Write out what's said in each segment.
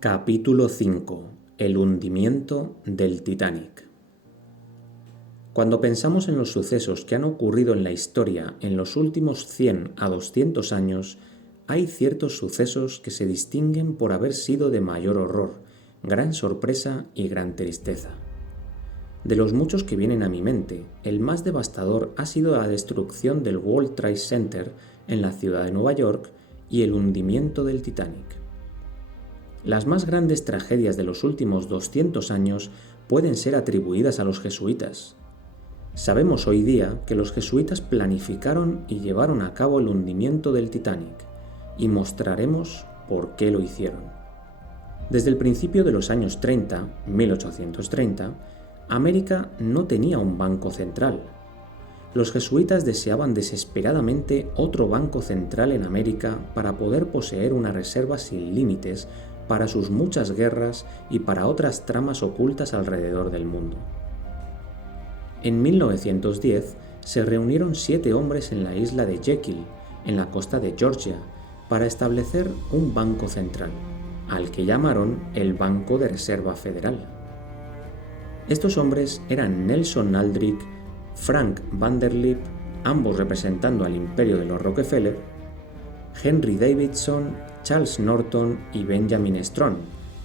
Capítulo 5. El hundimiento del Titanic. Cuando pensamos en los sucesos que han ocurrido en la historia en los últimos 100 a 200 años, hay ciertos sucesos que se distinguen por haber sido de mayor horror, gran sorpresa y gran tristeza. De los muchos que vienen a mi mente, el más devastador ha sido la destrucción del World Trade Center en la ciudad de Nueva York y el hundimiento del Titanic. Las más grandes tragedias de los últimos 200 años pueden ser atribuidas a los jesuitas. Sabemos hoy día que los jesuitas planificaron y llevaron a cabo el hundimiento del Titanic, y mostraremos por qué lo hicieron. Desde el principio de los años 30, 1830, América no tenía un banco central. Los jesuitas deseaban desesperadamente otro banco central en América para poder poseer una reserva sin límites para sus muchas guerras y para otras tramas ocultas alrededor del mundo. En 1910 se reunieron 7 hombres en la isla de Jekyll, en la costa de Georgia, para establecer un banco central, al que llamaron el Banco de Reserva Federal. Estos hombres eran Nelson Aldrich, Frank Vanderlip, ambos representando al imperio de los Rockefeller, Henry Davidson, Charles Norton y Benjamin Strong,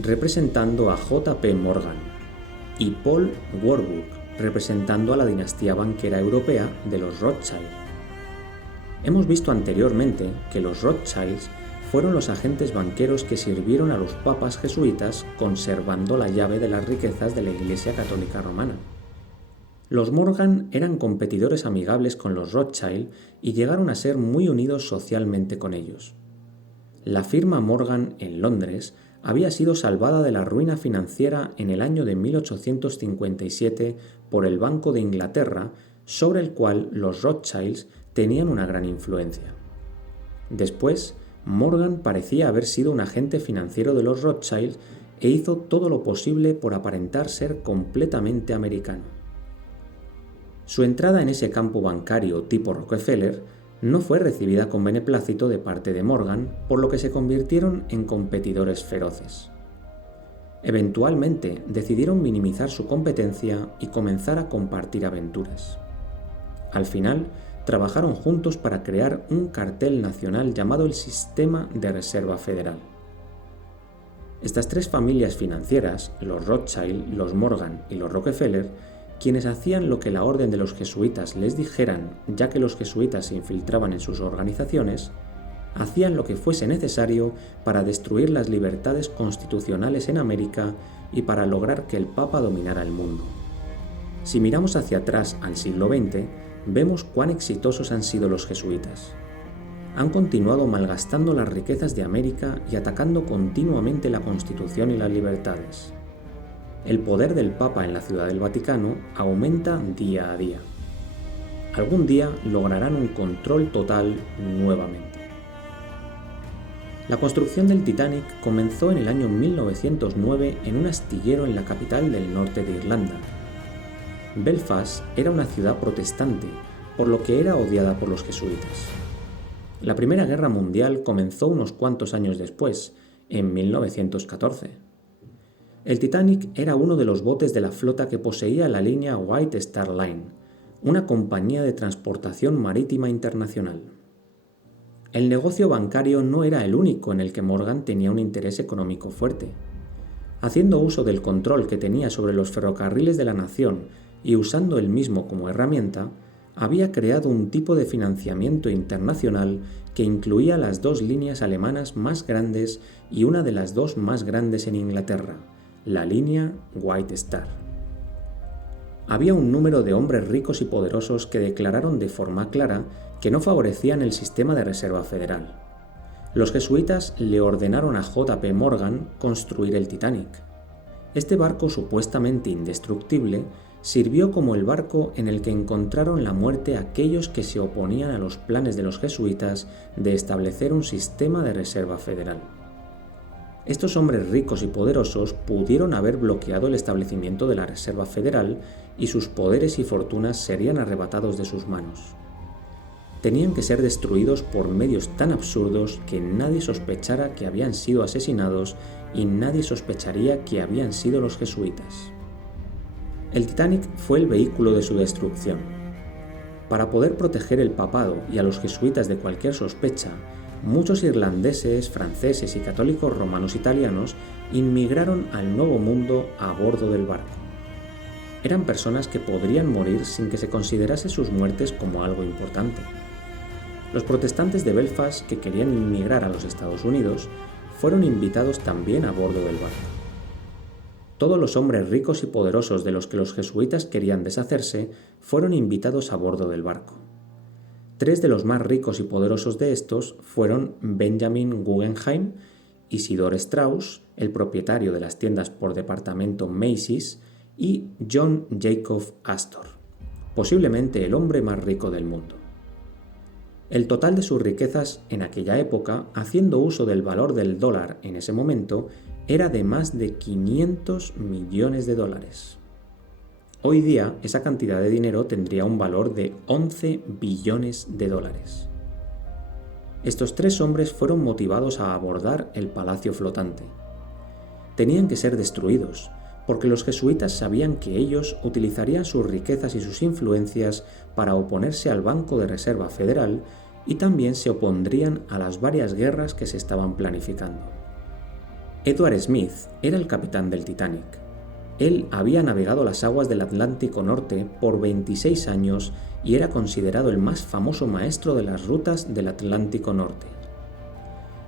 representando a J.P. Morgan, y Paul Warburg, representando a la dinastía banquera europea de los Rothschild. Hemos visto anteriormente que los Rothschilds fueron los agentes banqueros que sirvieron a los papas jesuitas conservando la llave de las riquezas de la Iglesia Católica Romana. Los Morgan eran competidores amigables con los Rothschild y llegaron a ser muy unidos socialmente con ellos. La firma Morgan en Londres había sido salvada de la ruina financiera en el año de 1857 por el Banco de Inglaterra, sobre el cual los Rothschilds tenían una gran influencia. Después, Morgan parecía haber sido un agente financiero de los Rothschild e hizo todo lo posible por aparentar ser completamente americano. Su entrada en ese campo bancario tipo Rockefeller no fue recibida con beneplácito de parte de Morgan, por lo que se convirtieron en competidores feroces. Eventualmente decidieron minimizar su competencia y comenzar a compartir aventuras. Al final, trabajaron juntos para crear un cartel nacional llamado el Sistema de Reserva Federal. Estas 3 familias financieras, los Rothschild, los Morgan y los Rockefeller, quienes hacían lo que la orden de los jesuitas les dijeran, ya que los jesuitas se infiltraban en sus organizaciones, hacían lo que fuese necesario para destruir las libertades constitucionales en América y para lograr que el Papa dominara el mundo. Si miramos hacia atrás al siglo XX, vemos cuán exitosos han sido los jesuitas. Han continuado malgastando las riquezas de América y atacando continuamente la Constitución y las libertades. El poder del Papa en la Ciudad del Vaticano aumenta día a día. Algún día lograrán un control total nuevamente. La construcción del Titanic comenzó en el año 1909 en un astillero en la capital del norte de Irlanda. Belfast era una ciudad protestante, por lo que era odiada por los jesuitas. La Primera Guerra Mundial comenzó unos cuantos años después, en 1914. El Titanic era uno de los botes de la flota que poseía la línea White Star Line, una compañía de transportación marítima internacional. El negocio bancario no era el único en el que Morgan tenía un interés económico fuerte. Haciendo uso del control que tenía sobre los ferrocarriles de la nación y usando el mismo como herramienta, había creado un tipo de financiamiento internacional que incluía las 2 líneas alemanas más grandes y una de las 2 más grandes en Inglaterra, la línea White Star. Había un número de hombres ricos y poderosos que declararon de forma clara que no favorecían el sistema de reserva federal. Los jesuitas le ordenaron a J.P. Morgan construir el Titanic. Este barco supuestamente indestructible sirvió como el barco en el que encontraron la muerte aquellos que se oponían a los planes de los jesuitas de establecer un sistema de reserva federal. Estos hombres ricos y poderosos pudieron haber bloqueado el establecimiento de la Reserva Federal y sus poderes y fortunas serían arrebatados de sus manos. tenían que ser destruidos por medios tan absurdos que nadie sospechara que habían sido asesinados y nadie sospecharía que habían sido los jesuitas. El Titanic fue el vehículo de su destrucción. Para poder proteger el papado y a los jesuitas de cualquier sospecha, muchos irlandeses, franceses y católicos romanos italianos inmigraron al Nuevo Mundo a bordo del barco. Eran personas que podrían morir sin que se considerase sus muertes como algo importante. Los protestantes de Belfast que querían inmigrar a los Estados Unidos fueron invitados también a bordo del barco. Todos los hombres ricos y poderosos de los que los jesuitas querían deshacerse fueron invitados a bordo del barco. 3 de los más ricos y poderosos de estos fueron Benjamin Guggenheim, Isidor Strauss, el propietario de las tiendas por departamento Macy's, y John Jacob Astor, posiblemente el hombre más rico del mundo. El total de sus riquezas en aquella época, haciendo uso del valor del dólar en ese momento, era de más de 500 millones de dólares. Hoy día, esa cantidad de dinero tendría un valor de 11 billones de dólares. Estos 3 hombres fueron motivados a abordar el palacio flotante. Tenían que ser destruidos, porque los jesuitas sabían que ellos utilizarían sus riquezas y sus influencias para oponerse al Banco de Reserva Federal y también se opondrían a las varias guerras que se estaban planificando. Edward Smith era el capitán del Titanic. Él había navegado las aguas del Atlántico Norte por 26 años y era considerado el más famoso maestro de las rutas del Atlántico Norte.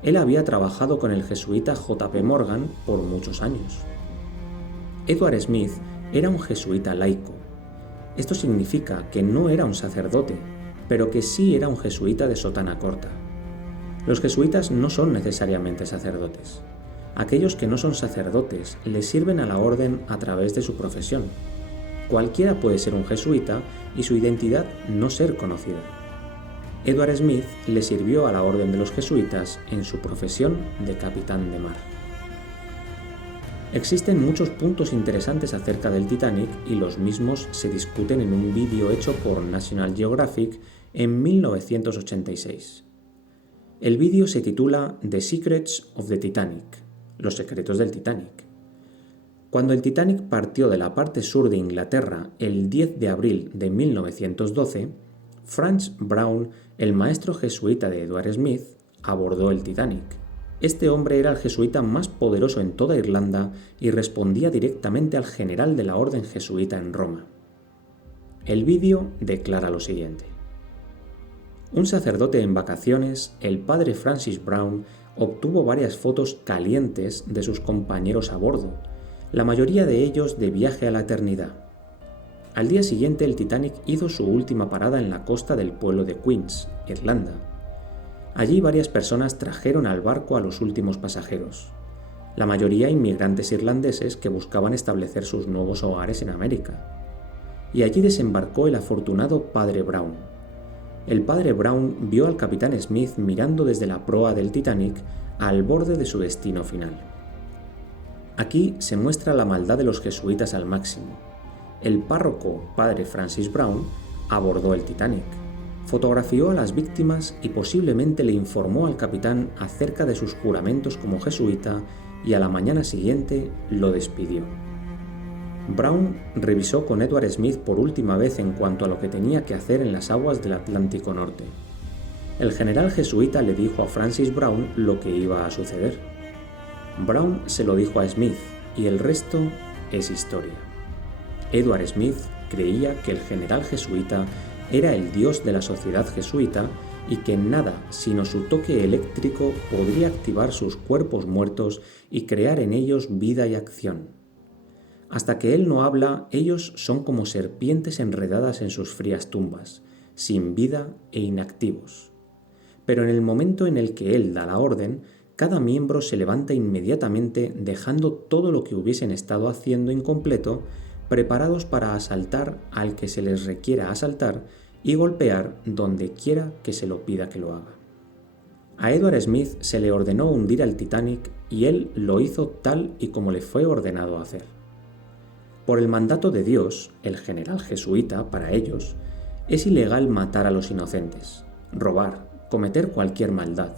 Él había trabajado con el jesuita J.P. Morgan por muchos años. Edward Smith era un jesuita laico. Esto significa que no era un sacerdote, pero que sí era un jesuita de sotana corta. Los jesuitas no son necesariamente sacerdotes. Aquellos que no son sacerdotes les sirven a la orden a través de su profesión. Cualquiera puede ser un jesuita y su identidad no ser conocida. Edward Smith le sirvió a la orden de los jesuitas en su profesión de capitán de mar. Existen muchos puntos interesantes acerca del Titanic y los mismos se discuten en un vídeo hecho por National Geographic en 1986. El vídeo se titula The Secrets of the Titanic, los secretos del Titanic. Cuando el Titanic partió de la parte sur de Inglaterra el 10 de abril de 1912, Franz Braun, el maestro jesuita de Edward Smith, abordó el Titanic. Este hombre era el jesuita más poderoso en toda Irlanda y respondía directamente al general de la orden jesuita en Roma. El vídeo declara lo siguiente. Un sacerdote en vacaciones, el padre Francis Braun, obtuvo varias fotos calientes de sus compañeros a bordo, la mayoría de ellos de viaje a la eternidad. Al día siguiente el Titanic hizo su última parada en la costa del pueblo de Queens, Irlanda. Allí varias personas trajeron al barco a los últimos pasajeros, la mayoría inmigrantes irlandeses que buscaban establecer sus nuevos hogares en América. Y allí desembarcó el afortunado padre Braun. El padre Braun vio al capitán Smith mirando desde la proa del Titanic al borde de su destino final. Aquí se muestra la maldad de los jesuitas al máximo. El párroco padre Francis Braun abordó el Titanic, fotografió a las víctimas y posiblemente le informó al capitán acerca de sus juramentos como jesuita y a la mañana siguiente lo despidió. Braun revisó con Edward Smith por última vez en cuanto a lo que tenía que hacer en las aguas del Atlántico Norte. El general jesuita le dijo a Francis Braun lo que iba a suceder. Braun se lo dijo a Smith y el resto es historia. Edward Smith creía que el general jesuita era el dios de la sociedad jesuita y que nada sino su toque eléctrico podría activar sus cuerpos muertos y crear en ellos vida y acción. Hasta que él no habla, ellos son como serpientes enredadas en sus frías tumbas, sin vida e inactivos. Pero en el momento en el que él da la orden, cada miembro se levanta inmediatamente dejando todo lo que hubiesen estado haciendo incompleto, preparados para asaltar al que se les requiera asaltar y golpear donde quiera que se lo pida que lo haga. A Edward Smith se le ordenó hundir al Titanic y él lo hizo tal y como le fue ordenado hacer. Por el mandato de Dios, el general jesuita, para ellos, es ilegal matar a los inocentes. robar, cometer cualquier maldad,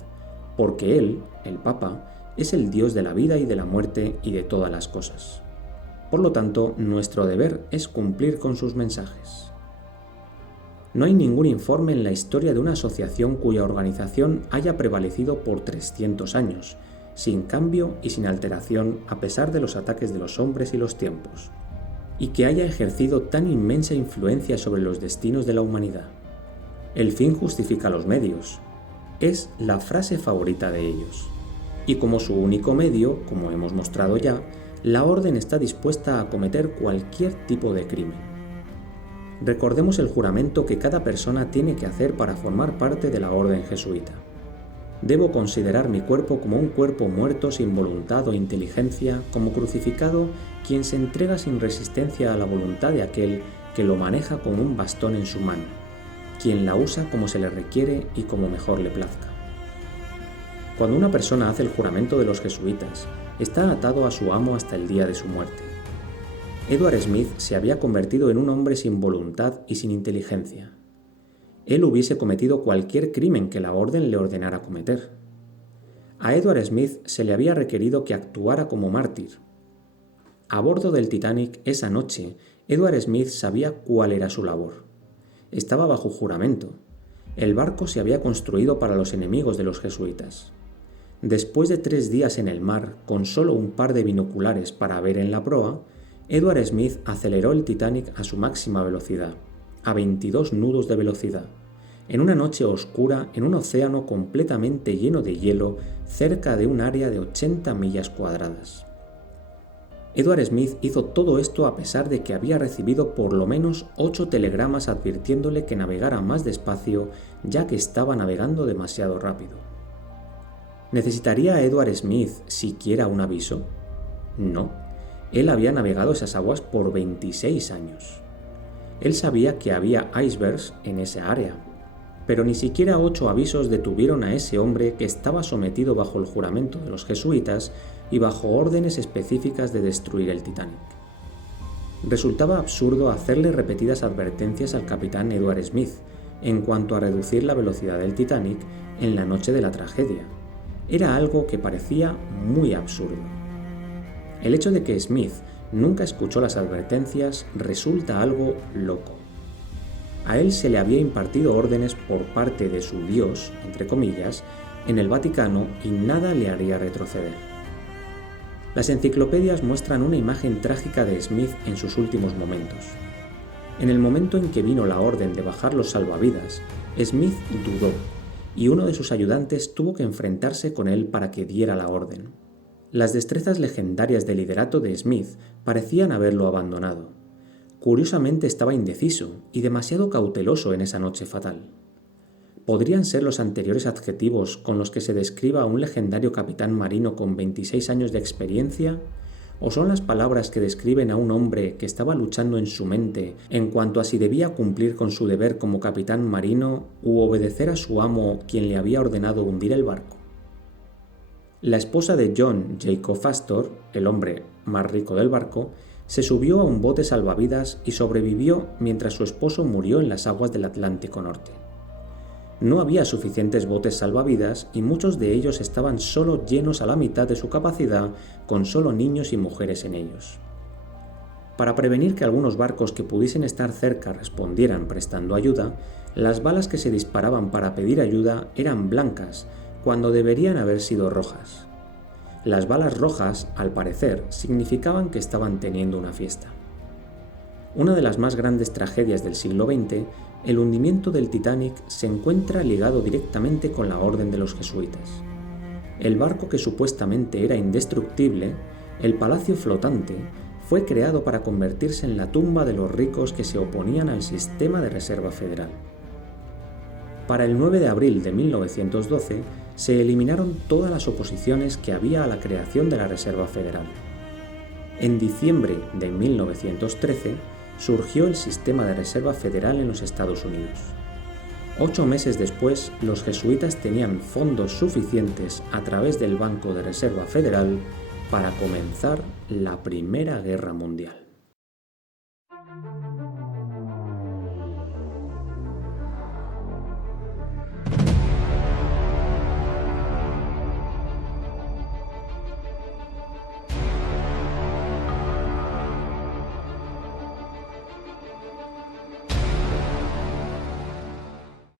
porque Él, el Papa, es el Dios de la vida y de la muerte y de todas las cosas. Por lo tanto, nuestro deber es cumplir con sus mensajes. No hay ningún informe en la historia de una asociación cuya organización haya prevalecido por 300 años, sin cambio y sin alteración a pesar de los ataques de los hombres y los tiempos, y que haya ejercido tan inmensa influencia sobre los destinos de la humanidad. El fin justifica los medios. Es la frase favorita de ellos. Y como su único medio, como hemos mostrado ya, la Orden está dispuesta a cometer cualquier tipo de crimen. Recordemos el juramento que cada persona tiene que hacer para formar parte de la Orden jesuita. Debo considerar mi cuerpo como un cuerpo muerto sin voluntad o inteligencia, como crucificado, quien se entrega sin resistencia a la voluntad de aquel que lo maneja con un bastón en su mano, quien la usa como se le requiere y como mejor le plazca. Cuando una persona hace el juramento de los jesuitas, está atado a su amo hasta el día de su muerte. Edward Smith se había convertido en un hombre sin voluntad y sin inteligencia. Él hubiese cometido cualquier crimen que la Orden le ordenara cometer. A Edward Smith se le había requerido que actuara como mártir. A bordo del Titanic esa noche, Edward Smith sabía cuál era su labor. Estaba bajo juramento. El barco se había construido para los enemigos de los jesuitas. Después de 3 días en el mar, con solo un par de binoculares para ver en la proa, Edward Smith aceleró el Titanic a su máxima velocidad, a 22 nudos de velocidad, en una noche oscura en un océano completamente lleno de hielo cerca de un área de 80 millas cuadradas. Edward Smith hizo todo esto a pesar de que había recibido por lo menos 8 telegramas advirtiéndole que navegara más despacio ya que estaba navegando demasiado rápido. ¿Necesitaría Edward Smith siquiera un aviso? No. Él había navegado esas aguas por 26 años. Él sabía que había icebergs en esa área, pero ni siquiera 8 avisos detuvieron a ese hombre que estaba sometido bajo el juramento de los jesuitas y bajo órdenes específicas de destruir el Titanic. Resultaba absurdo hacerle repetidas advertencias al capitán Edward Smith en cuanto a reducir la velocidad del Titanic en la noche de la tragedia. Era algo que parecía muy absurdo. El hecho de que Smith nunca escuchó las advertencias resulta algo loco. A él se le había impartido órdenes por parte de su Dios, entre comillas, en el Vaticano y nada le haría retroceder. Las enciclopedias muestran una imagen trágica de Smith en sus últimos momentos. En el momento en que vino la orden de bajar los salvavidas, Smith dudó y uno de sus ayudantes tuvo que enfrentarse con él para que diera la orden. Las destrezas legendarias de liderato de Smith parecían haberlo abandonado. Curiosamente estaba indeciso y demasiado cauteloso en esa noche fatal. ¿Podrían ser los anteriores adjetivos con los que se describa a un legendario capitán marino con 26 años de experiencia? ¿O son las palabras que describen a un hombre que estaba luchando en su mente en cuanto a si debía cumplir con su deber como capitán marino u obedecer a su amo quien le había ordenado hundir el barco? La esposa de John Jacob Astor, el hombre más rico del barco, se subió a un bote salvavidas y sobrevivió mientras su esposo murió en las aguas del Atlántico Norte. No había suficientes botes salvavidas y muchos de ellos estaban solo llenos a la mitad de su capacidad, con solo niños y mujeres en ellos. Para prevenir que algunos barcos que pudiesen estar cerca respondieran prestando ayuda, las balas que se disparaban para pedir ayuda eran blancas, cuando deberían haber sido rojas. Las balas rojas, al parecer, significaban que estaban teniendo una fiesta. Una de las más grandes tragedias del siglo XX, el hundimiento del Titanic se encuentra ligado directamente con la orden de los jesuitas. El barco que supuestamente era indestructible, el Palacio Flotante, fue creado para convertirse en la tumba de los ricos que se oponían al sistema de Reserva Federal. Para el 9 de abril de 1912, se eliminaron todas las oposiciones que había a la creación de la Reserva Federal. En diciembre de 1913 surgió el sistema de Reserva Federal en los Estados Unidos. 8 meses después, los jesuitas tenían fondos suficientes a través del Banco de Reserva Federal para comenzar la Primera Guerra Mundial.